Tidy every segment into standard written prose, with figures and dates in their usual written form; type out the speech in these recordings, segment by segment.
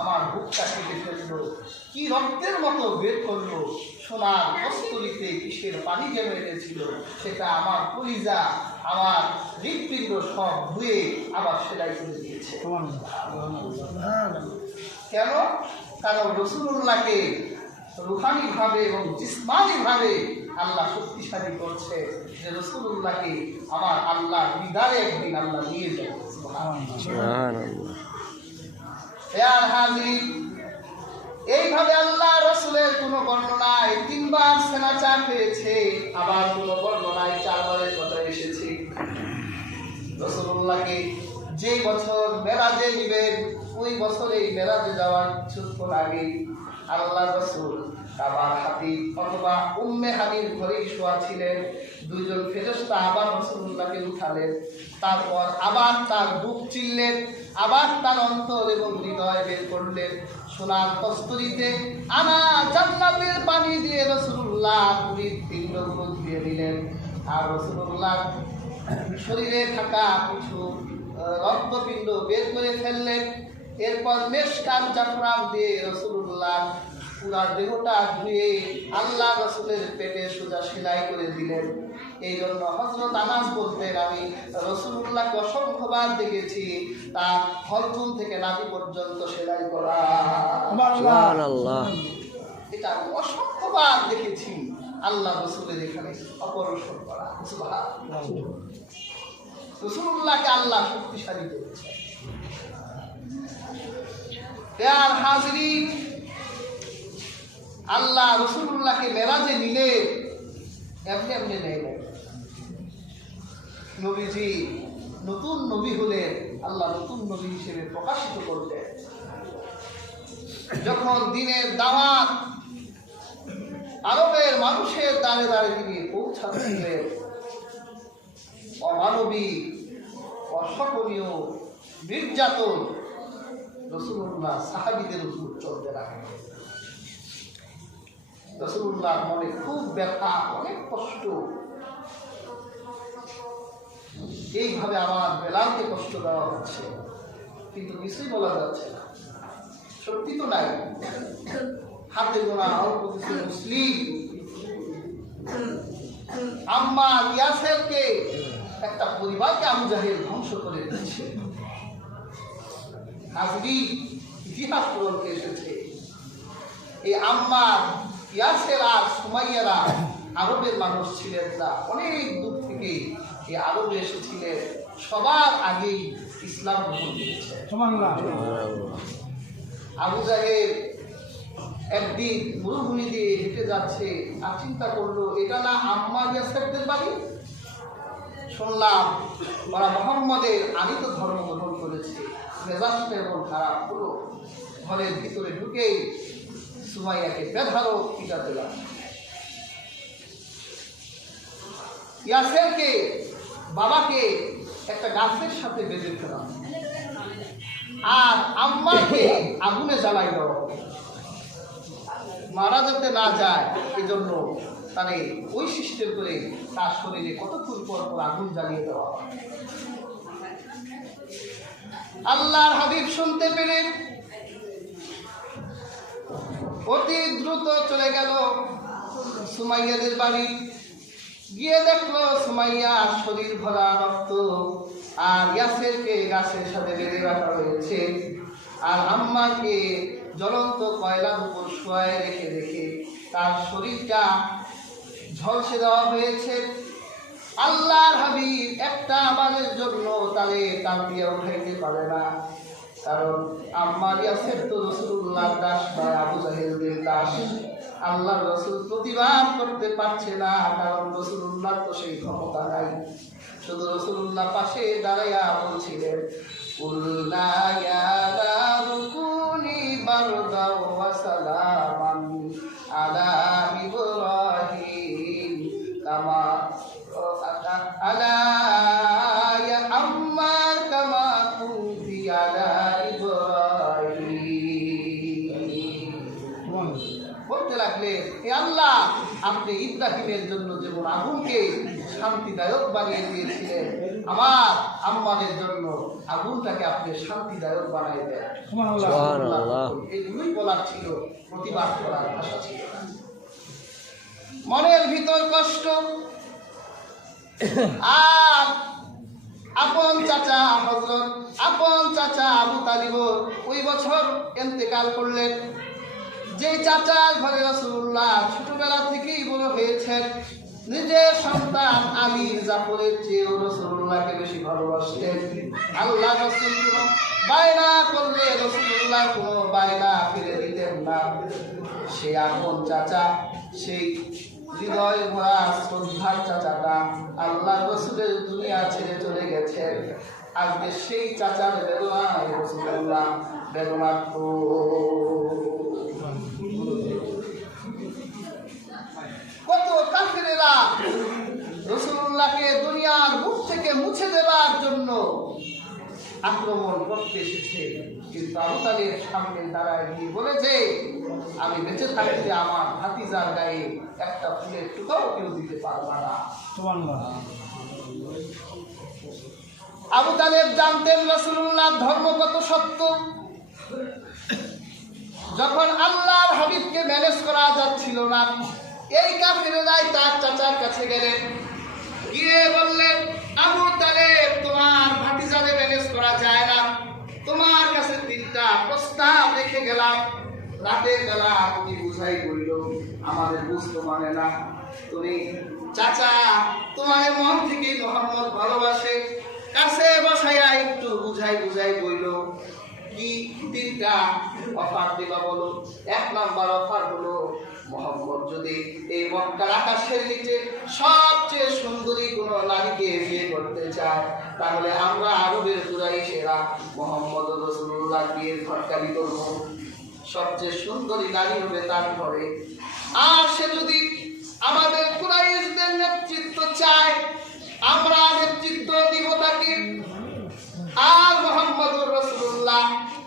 আমার বুকটা কেটে ফেললো, কি রক্তের মতো বের করলো, সোনার কস্তুরীতে কিসের পানি জমে গেছিল, সেটা আমার কলিজা, আমার হৃৎপিণ্ড সব ধুয়ে আবার সেলাই করে দিয়েছে। কেন? কারণ রাসূলুল্লাহকে রুহানি ভাবে এবং জিসমানি ভাবে আল্লাহ শক্তিশালী করছে, যে রাসূলুল্লাহকে আমার আল্লাহ বিদায় একদিন আল্লাহ নিয়ে যাবে। সুবহানাল্লাহ। এইভাবে আল্লাহ রাসূলের কোন বর্ণনায় 3 বার সেনা চাক হয়েছে, আবার কোন বর্ণনায় 4 বারের কথা এসেছে। রাসূলুল্লাহকে যে বছর মেরাজে নিবেন, ওই বছরেই মেরাজে যাওয়ার কিছুক্ষণ আগে আল্লাহ রাসূল কাবার হাতিব অথবা উম্মে হানির ঘরেই শোয়া ছিলেন। 2 জন ফেরেশতা আবার রাসূলুল্লাহকে উঠালেন, তারপর আবার তার বুক চিনলেন, আবার তার অন্তর এবং হৃদয় বের করলেন, সোনার কস্তুরীতে আনা জান্নাতের পানি দিয়ে রাসূলুল্লাহ হৃৎপিণ্ডগুলো ধুয়ে দিলেন। আর রাসূলুল্লাহ শরীরে থাকা কিছু রক্তপিণ্ড বের করে ফেললেন। এরপর মেশকাত জাফরান দিয়ে রাসূলুল্লাহ পুরা দেহটা ধুয়ে আল্লাহ রাসূলের পেটে সোজা সেলাই করে দিলেন। এই জন্য হযরত আনাস বলতেন, আমি রাসূলুল্লাহকে অসংখ্যবার দেখেছি তার হলচুল থেকে নাভি পর্যন্ত সেলাই করা। সুবহানাল্লাহ। এটা আমি অসংখ্যবার দেখেছি আল্লাহ রাসূলের এখানে অপারেশন করা। সুবহানাল্লাহ। রাসূলুল্লাহকে আল্লাহ শক্তিশালী করেছে। প্রিয় হাজরিন, আল্লাহ রাসূলুল্লাহকে মেরাজে নিলে এমনি এমনি নেয় না। নবীজি নতুন নবী হলেন, আল্লাহ নতুন নবী হিসেবে প্রকাশিত করলেন। যখন দিনের দাওয়াত আরবের মানুষের দ্বারে দ্বারে তিনি পৌঁছাচ্ছিলেন, অমানবিক, অসহনীয় নির্যাতন রাসূলুল্লাহ সাহাবীদের উপর চলতে লাগলেন। রাসূলুল্লাহ মনে খুব ব্যথা, অনেক কষ্ট। এইভাবে আমার বেলালকে কষ্ট দেওয়া হচ্ছে, কিন্তু কিছুই বলা যাচ্ছে না। সত্যি তো নাই, হাতে গোনা অল্প কিছু মুসলিম আম্মার ইয়াসেরকে, একটা পরিবারকে আবু জাহেল ধ্বংস করে দিচ্ছে। হাজরি ইতিহাস গ্রন্থে এসেছে, এই আম্মার ইয়াসের আর সুমাইয়ারা আরবের মানুষ ছিলেন না, অনেক দূর থেকে এই আরবে এসেছিলেন, সবার আগেই ইসলাম গ্রহণ করেছে। আবু জাহেল একদিন মরুভূমি দিয়ে হেঁটে যাচ্ছে, আর চিন্তা করলো এটা না আম্মার ইয়াসেরদের বাড়ি। শুনলাম ওরা মুহাম্মদের আনিত ধর্ম গ্রহণ করেছে, মেজাজটা এমন খারাপ হলো। ঘরের ভিতরে ঢুকেই সুমাইয়াকে বেধারো পিটাতে লাগলো। ইয়াসেরকে বাবাকে একটা গাছের সাথে বেঁধে ফেলা, আর আম্মাকে আগুনে জ্বালাই দেওয়া, মারা যাতে না যায় এজন্য তারে ওই সিস্টেম করে তার শরীরে কতক্ষণ পর পর আগুন জ্বালিয়ে দেওয়া। আল্লাহর হাবিব শুনতে পেরে অতি দ্রুত চলে গেল সুমাইয়াদের বাড়ি। গিয়ে দেখলো সুমাইয়ার শরীর ভরা রক্ত, আর ইয়াসেরকে গাছের সাথে বেঁধে রাখা হয়েছে, আর আম্মাকে জ্বলন্ত কয়লার উপর শোয়ায় রেখে রেখে তার শরীরটা ঝলসে দেওয়া হয়েছে। আল্লাহর হাবিব একটা আবারের জন্য তারে টান দিয়ে উঠাইতে পারে না, কারণ আম্মার ইয়াসের তো রাসূলুল্লাহর দাস বা আবু জাহেলদের দাস। আল্লাহ রাসূল প্রতিবাদ করতে পারছে না, কারণ রাসূলুল্লাহ তো সেই ক্ষমতা নাই। শুধু রাসূলুল্লাহ পাশে দাঁড়াইয়া বলছিলেন, কুল্লা ইয়া নারু কুনি বারদাও ওয়া সালামান আলা ইব্রাহিম কামা আলা ইয়া আম্মার কামা কুনতি আলা ইব্রাহিম। বলতে লাগলেন, হে আল্লাহ, আপনি ইব্রাহিমের জন্য যেমন আগুনকে শান্তিদায়ক বানিয়ে দিয়েছিলেন, আমার আম্মাদের জন্য আগুনটাকে আপনি শান্তিদায়ক বানাই দেন। এগুলোই বলার ছিল, প্রতিবাদ করার ভাষা ছিল না। মনের ভিতর কষ্ট। আর আপন চাচা হযরত আপন চাচা আবু তালিব ওই বছর ইন্তেকাল করলেন। যে চাচার ঘরে রাসূলুল্লাহ ছোটবেলা থেকেই বড় হয়েছেন, নিজের সন্তান আলী জাফরের চেয়েও রাসূলুল্লাহকে বেশি ভালোবাসতেন। আল্লাহ রাসূল কোনো বায়না করলে রাসূলুল্লাহ কোনো বায়না ফিরে দিতেন না। সেই আপন চাচা, সেই হৃদয় ভরা শ্রদ্ধার চাচাটা আল্লাহ রাসূলের দুনিয়া ছেড়ে চলে গেছেন। আজকে সেই চাচার বেদনায় রাসূলুল্লাহ বেদনার্ত। কত কাফেরেরা রাসূলুল্লাহকে দুনিয়ার মুখ থেকে মুছে দেওয়ার জন্য আক্রমণ করতে এসেছে, কিন্তু আবু তালেব সামনে দাঁড়ায় গিয়ে বলেছে, আমি বেঁচে থাকতে আমার ভাতিজার গায়ে একটা ফুলের টুকাও কেউ দিতে পারবে না। আবু তালেব জানতেন রাসূলুল্লাহর ধর্ম কত সত্য। যখন আল্লাহর হাবিবকে ম্যানেজ করা যাচ্ছিল না, এই কাফেরেরাই তার চাচার কাছে গেলেন, গিয়ে বললেন, আবু তালেব তোমার ভাতিজারে ম্যানেজ করা যায় না, তোমার কাছে 3টা প্রস্তাব রেখে গেলাম। রাতের বেলা তুমি বুঝাই বলল, আমাদের বুঝতে মানে না। তুমি চাচা তোমার মন থেকে মোহাম্মদ ভালোবাসে, কাছে বসাইয়া একটু বুঝাই বলল, কি 3টা অফার দিবা বলো। 1 নাম্বার অফার হলো, মোহাম্মদ যদি এই মক্কার আকাশের নিচে সবচেয়ে সুন্দরী কোনো নারীকে বিয়ে করতে চায়, তাহলে আমরা আরবের কুরাইশেরা মোহাম্মদ রাসূলুল্লাহ বিয়ের ঘটকালি করব। সবচেয়ে সুন্দরী নারী হবে তার ঘরে। আর সে যদি আমাদের কুরাইশদের নেতৃত্ব চায়, আমরা নেতৃত্ব দিব তাকে। আর মোহাম্মদ রাসূলুল্লাহ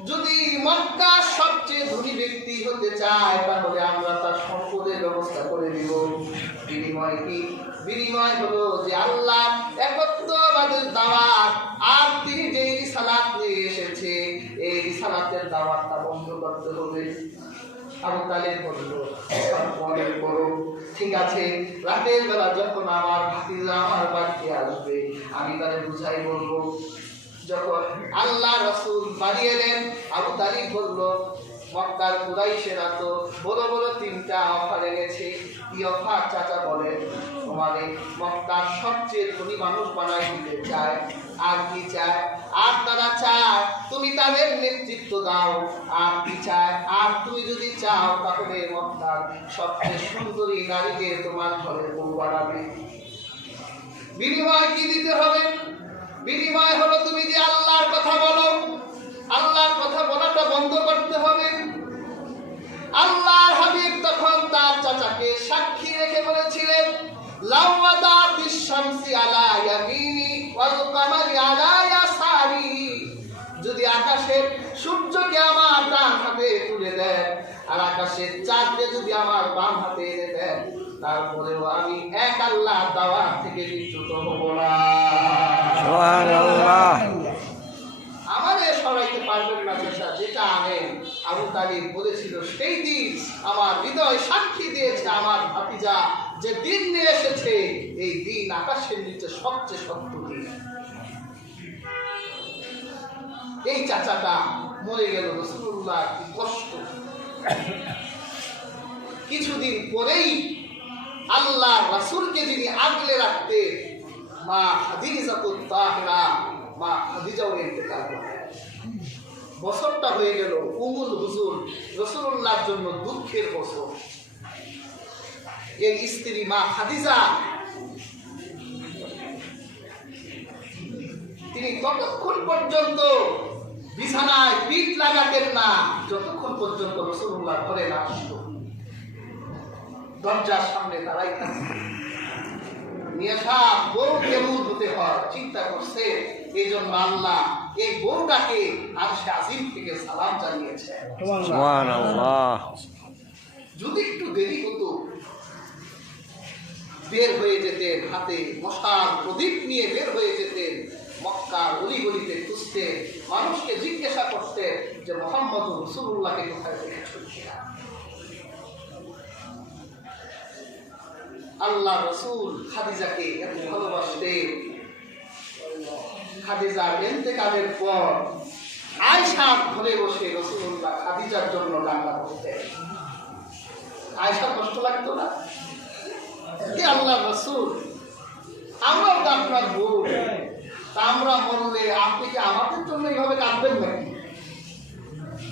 যদি মক্কার সবচেয়ে ধনী ব্যক্তি হতে চায়, তাহলে আমরা তার সম্পদের ব্যবস্থা করে দিব। বিনিময় কি? বিনিময় হলো যে আল্লাহ একত্ববাদের দাওয়াত, আর তিনি যে রিসালাত নিয়ে এসেছে, এই রিসালাতের দাওয়াতটা বন্ধ করতে হবে। আবু তালেব বলল, মনে করো, ঠিক আছে, রাতের বেলা যখন আমার ভাতিজা আমার বাড়িতে আসবে, আমি তাদের বুঝাই বলবো। যখন আল্লাহ রাসূল বাড়ি এলেন, আবু তালিব বলল, মক্কার কুরাইশেরা তো বড় 3টা অফার এনেছে। কি অফার? চাচা বলেন, তোমাদের মক্কার সবচেয়ে ধনী মানুষ বানাই দিতে চায়। আর কি চায়? আর তারা চায় তুমি তাদের নেতৃত্ব দাও। আর কি চায়? আর তুমি যদি চাও তাহলে মক্কার সবচেয়ে সুন্দরী নারীকে তোমার ঘরে বউ বানাবে। বিনিময় কি দিতে হবে? বিনিময় হলো তুমি যে আল্লাহর কথা বলো, আল্লাহর কথা বলাটা বন্ধ করতে হবে। আল্লাহর হাবিব তখন তার চাচাকে সাক্ষী রেখে বলেছিলেন, লাওয়াদাতিশ শামসি আলা ইয়ামিনি ওয়াল কামারি আলা ইয়াসারি। যদি আকাশের সূর্যকে আমার ডান হাতে তুলে দেন, আর আকাশের চাঁদকে যদি আমার বাম হাতে এনে দেন, তারপরেও আমি এক আল্লাহর দাওয়াত থেকে বিচ্যুত হব না। সুবহানাল্লাহ। আমাদের সরাইতে পারবেন না চাচা, যেটা আনেন। আবু তালিব বলেছিল, সেই দিন আমার হৃদয় সাক্ষী দিয়েছে, আমার ভাতিজা যে দিন নিয়ে এসেছে, এই দিন আকাশের নিচে সবচেয়ে সত্য দিন। এই চাচাটা মরে গেল। রাসূলুল্লাহ কি কষ্ট। কিছুদিন পরেই আল্লাহ রাসূলকে যিনি আগলে রাখতে, মা খাদিজাতুত তাহিরা, মা খাদিজাও ইন্তেকাল করলেন। বছরটা হয়ে গেল উমুল হুজুর, রাসূলুল্লাহর জন্য দুঃখের বছর। এই স্ত্রী মা খাদিজা, তিনি ততক্ষণ পর্যন্ত বিছানায় পিঠ লাগাতেন না যতক্ষণ পর্যন্ত রাসূলুল্লাহ ঘরে না আসতো। দরজার সামনে দাঁড়াই থাকতেন। মেয়েটা বউ কেমন হতে হয় চিন্তা করছে, এই জন্য আল্লাহ এই বউটাকে আরশে আজিম থেকে সালাম জানিয়েছে। সুবহানাল্লাহ। যদি একটু দেরি হতো, বের হয়ে যেতেন, হাতে মশাল প্রদীপ নিয়ে বের হয়ে যেতেন, মক্কার অলিগলিতে খুঁজতে, মানুষকে জিজ্ঞাসা করতে যে মুহাম্মদ রাসূলুল্লাহকে কোথায় দেখেছেন। আল্লাহ রাসূল খাদিজাকে এত ভালোবাসতেন। খাদিজার ইন্তেকালের পর আয়েশার ঘরে বসে রাসূলুল্লাহ খাদিজার জন্য কান্না করতেন। আয়েশার কষ্ট লাগতো না? আল্লাহ রাসূল, আমরাও তো আপনার বউ, তা আমরা মরলে আপনি কি আমাদের জন্য এইভাবে কাঁদবেন নাকি?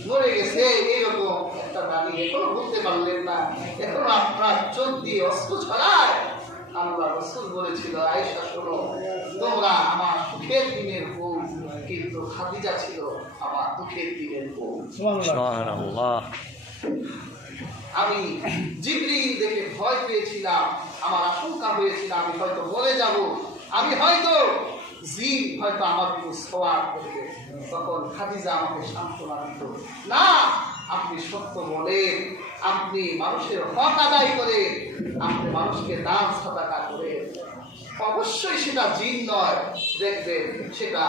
মরে গেছে এইরকম একটা নারী এখনো বলতে পারলেন না, এখন আপনার চোখ দিয়ে অস্ত্র ছড়ায়। আল্লাহ রাসূল বলেছিল, আয়েশা শোনো, তোমরা আমার সুখের দিনের বউ, কিন্তু খাদিজা ছিল আমার দুঃখের দিনের বউ। সুবহানাল্লাহ। আমি জিবরিল দেখে ভয় পেয়েছিলাম, আমার আশঙ্কা হয়েছিল আমি হয়তো মরে যাব, আমি হয়তো জিন হয়তো আমার উপর সওয়ার করবে। তখন খাদিজা আমাকে সান্ত্বনা দিত, না, আপনি সত্য বলেন, আপনি মানুষের হক আদায় করে, আপনি মানুষকে দান সাদাকা করে, অবশ্যই সেটা জিন নয়, দেখবেন সেটা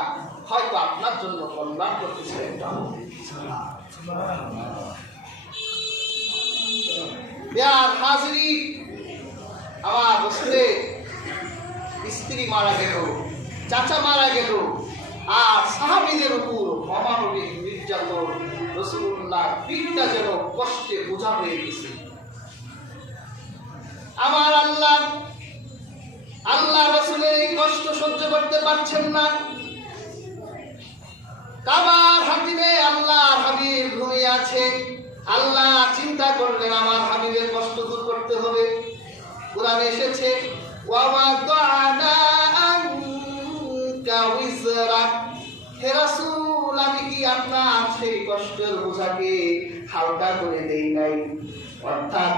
হয়তো আপনার জন্য কল্যাণ করতেছে। হাজিরি, আমার বসলে স্ত্রী মারা গেল, চাচা মারা গেল, আর সাহাবীদের উপর অমানবিক নির্যাতন, রাসূলুল্লাহ পিঠটা যেন কষ্টে বোঝা হয়ে গেছে। আমার আল্লাহ রাসূলের এই কষ্ট সহ্য করতে পারছেন না। কাবার হাতিমে আল্লাহর হাবিব ঘুমিয়ে আছে। আল্লাহ চিন্তা করলেন আমার হাবিবের কষ্ট দূর করতে হবে। কোরআনে এসেছে, ওয়াওয়াদানা আনকা উযরাক, হে রাসূল, আমি কি আপনার সেই কষ্টের বোঝাকে হালকা করে দেই নাই? অর্থাৎ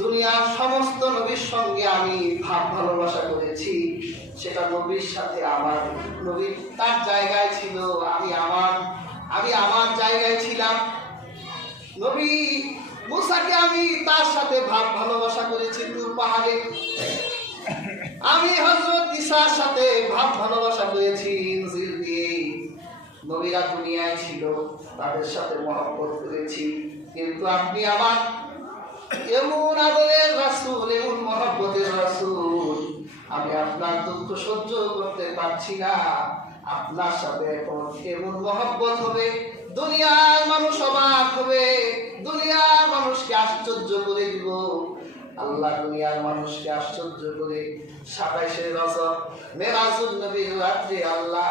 দুনিয়ার সমস্ত নবীর সঙ্গে আমি ভাব ভালোবাসা করেছি, সেটা নবীর সাথে আমার, নবী তার জায়গায় ছিল, আমি আমার জায়গায় ছিলাম। নবী মুসাকে আমি তার সাথে ভাব ভালোবাসা করেছি তুর পাহাড়ে, আমি হযরত ঈসার সাথে ভাব ভালোবাসা করেছি ইনজিল দিয়ে। নবীরা দুনিয়ায় ছিল, তাদের সাথে মহব্বত করেছি, কিন্তু আপনি আমার এমন আদরের রাসূল, এমন মহব্বতের রাসূল, আমি আপনার দুঃখ সহ্য করতে পারছি না। আপনার সাথে এখন এমন মহব্বত হবে, দুনিয়ার মানুষ অবাক হবে, দুনিয়ার মানুষকে আশ্চর্য করে দিব। আল্লাহ দুনিয়ার মানুষকে আশ্চর্য করে 27শে রজব মেরাজুন নবীর রাত্রে আল্লাহ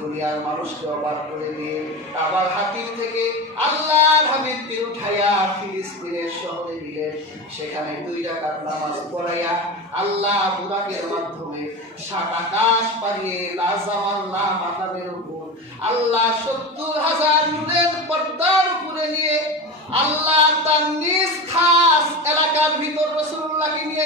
দুনিয়ার মানুষকে অবাক করে দিয়ে আবার হাতির থেকে আল্লাহর হাবিবকে উঠাইয়া ফিলিস্তিনের শহরে দিলেন। সেখানে 2 রাকাত নামাজ পড়াইয়া আল্লাহ বুরাকের মাধ্যমে 7 আকাশ পাড়িয়ে লাজামাল্লাহ মাকামের উপর আল্লাহ 70,000 নূরের পর্দার উপরে নিয়ে আল্লাহ তার নিজ খাস এলাকার ভিতর রাসূলুল্লাহকে নিয়ে